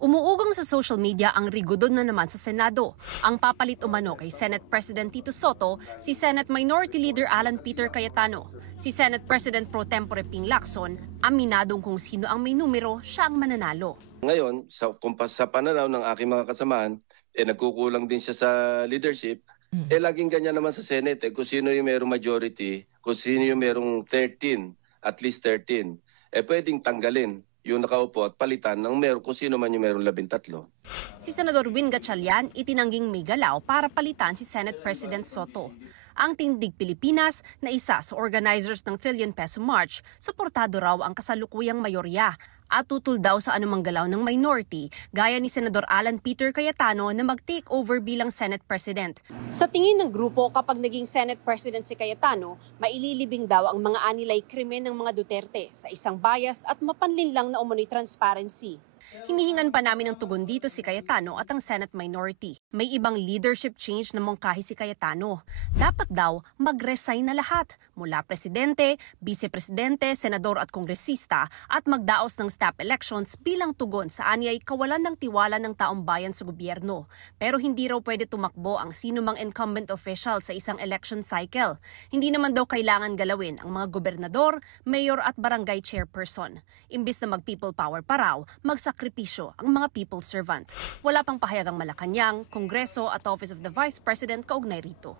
Umuugong sa social media ang rigudon na naman sa Senado. Ang papalit umano kay Senate President Tito Soto, si Senate Minority Leader Alan Peter Cayetano. Si Senate President Pro Tempore Ping Lacson, aminadong kung sino ang may numero, siya ang mananalo. Ngayon, sa pananaw ng aking mga kasamahan, nagkukulang din siya sa leadership. Laging ganyan naman sa Senate. Kung sino yung merong majority, kung sino yung merong 13, at least 13, pwedeng tanggalin yung nakaupo at palitan ng kung sino man yung merong 13. Si Senador Win Gatchalian itinangging may galaw para palitan si Senate President Soto. Ang Tindig Pilipinas na isa sa organizers ng Trillion Peso March, suportado raw ang kasalukuyang mayorya at tutol daw sa anumang galaw ng minority gaya ni Senador Alan Peter Cayetano na mag-take over bilang Senate President. Sa tingin ng grupo, kapag naging Senate President si Cayetano, maililibing daw ang mga anilay krimen ng mga Duterte sa isang biased at mapanlinlang na umano'y transparency. Hinihingan pa namin ng tugon dito si Cayetano at ang Senate minority. May ibang leadership change na mungkahi si Cayetano. Dapat daw mag-resign na lahat, mula presidente, vice-presidente, senador at kongresista at magdaos ng staff elections bilang tugon sa anyay kawalan ng tiwala ng taong bayan sa gobyerno. Pero hindi raw pwede tumakbo ang sinumang incumbent official sa isang election cycle. Hindi naman daw kailangan galawin ang mga gobernador, mayor at barangay chairperson. Imbis na mag-people power pa raw, magsakripisyo ang mga people servant. Wala pang pahayag ang Malacanang, Kongreso at Office of the Vice President kaugnay rito.